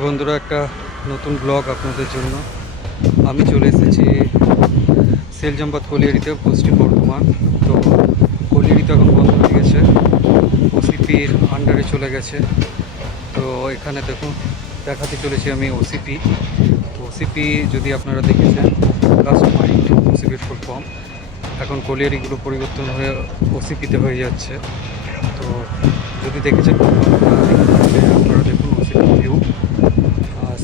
বন্ধুরা, একটা নতুন ব্লগ আপনাদের জন্য। আমি চলে এসেছি সেলজামবাদ কলিয়ারিতে, পশ্চিম বর্ধমান। তো কলিয়ারি তো এখন বন্ধ হয়ে গেছে, ওসিপির আন্ডারে চলে গেছে। তো এখানে দেখুন, দেখাতে চলেছি আমি ওসিপি। ওসিপি যদি আপনারা দেখেছেন, লাস্ট মাইন্ড ওসিপির ফুল ফর্ম। এখন কলিয়ারিগুলো পরিবর্তন হয়ে ওসিপিতে হয়ে যাচ্ছে। তো যদি দেখেছেন আপনারা দেখুন ওসিপি ভিউ,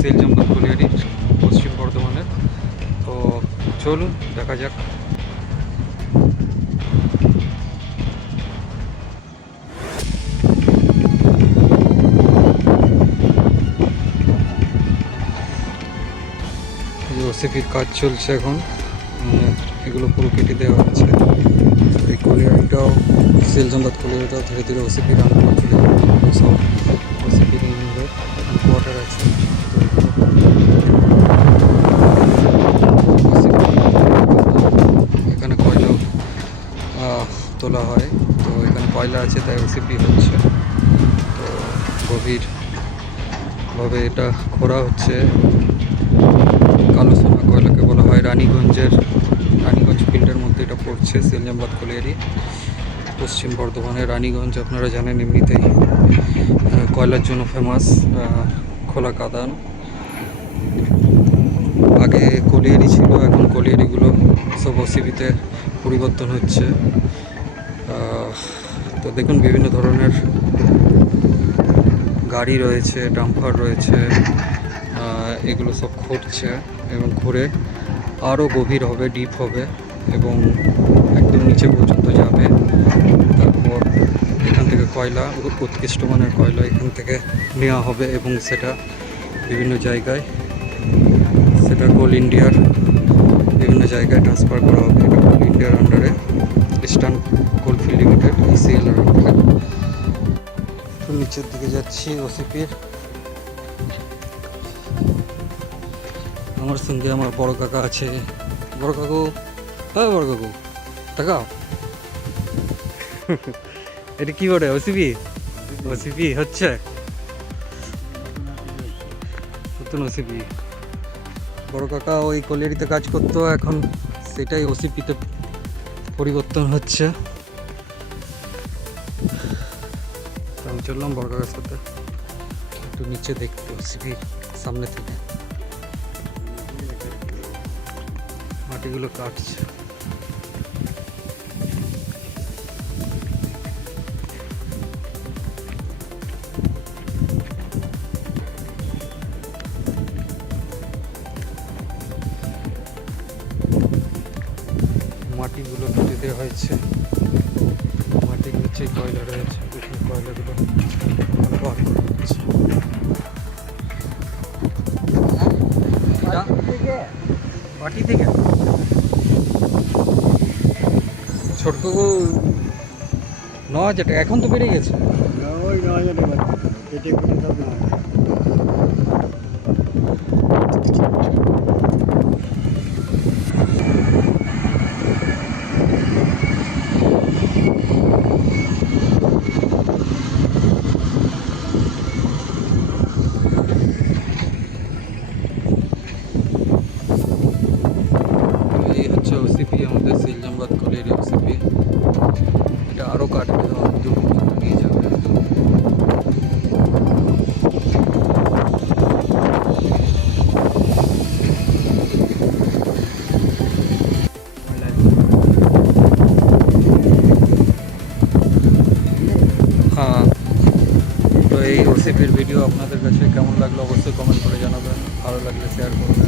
সেলজামবাদ কলিয়ারি, পশ্চিম বর্ধমানের। তো চলুন দেখা যাক। এই ওসিপির কাজ চলছে এখন, এগুলো পুরো কেটে দেওয়া হচ্ছে। এই কলিয়ারিটাও, সেলজামবাদ কলিয়ারিটাও ধীরে ধীরে ওসিপির আন্ডারে চলে যাবে। সব ওসিপির কোয়ার্টার আছে। এখানে কয়লা তোলা হয়, তো এখানে কয়লা আছে তাই ওসিপি হচ্ছে। তো গভীরভাবে এটা খোঁড়া হচ্ছে। কালো সোনা কয়লাকে বলা হয়। রানীগঞ্জ ফিল্ডের মধ্যে এটা পড়ছে, সেলজামবাদ কলিয়ারি, পশ্চিম বর্ধমানের রানীগঞ্জ। আপনারা জানেন এমনিতেই কয়লার জন্য ফেমাস, খোলা কাদান। আগে কলিয়ারি ছিল, এখন কলিয়ারিগুলো সব ওসিপিতে পরিবর্তন হচ্ছে। তো দেখুন, বিভিন্ন ধরনের গাড়ি রয়েছে, ডাম্পার রয়েছে, এগুলো সব খুঁড়ছে এবং ঘুরে আরও গভীর হবে, ডিপ হবে এবং একদম নিচে পর্যন্ত যাবে। তারপর এখান থেকে কয়লা, উৎকৃষ্ট মানের কয়লা এখান থেকে নেওয়া হবে এবং সেটা বিভিন্ন জায়গায়, সেটা কোল ইন্ডিয়ার বিভিন্ন জায়গায় ট্রান্সফার করা হবে। এটা কোল ইন্ডিয়ার আন্ডারে, ইস্টার্ন কোলফিল্ড লিমিটেড, ইসিএল এর আন্ডারে। তো নিচের দিকে যাচ্ছি ওসিপির। আমার সঙ্গে আমার বড় কাকা আছে। বড় কাকু, হ্যাঁ বড় কাকু, তাকাও। এটা কি বলে? ওসিপি? ওসিপি হচ্ছে নতুন ওসিপি। বড় কাকা ওই কলিয়ারিতে কাজ করতো, এখন সেটাই ওসিপিতে পরিবর্তন হচ্ছে। আমি চললাম বড় কাকার সাথে একটু নিচে দেখতে, ওসিপির সামনে থেকে মাটিগুলো কাটছে। মাটিগুলো কেটে দেওয়া হয়েছে, মাটির নিচে কয়লা রয়েছে, কয়লাগুলো বার করা হচ্ছে। মাটি থেকে ছোট কাকু 9,000 টাকা, এখন তো বেড়ে গেছে। ওই 9,000 টাকা কেটে কুটে সব না। এই হচ্ছে ওসিপি, আমাদের সেলজামবাদ কলিয়ারি ওসিপি। এটা আরও কাটবে, দূর পর্যন্ত নিয়ে যাবে। হ্যাঁ, তো এই ওসিপির ভিডিও আপনাদের কাছে কেমন লাগলো অবশ্যই কমেন্ট করে জানাবেন। ভালো লাগলে শেয়ার করবেন।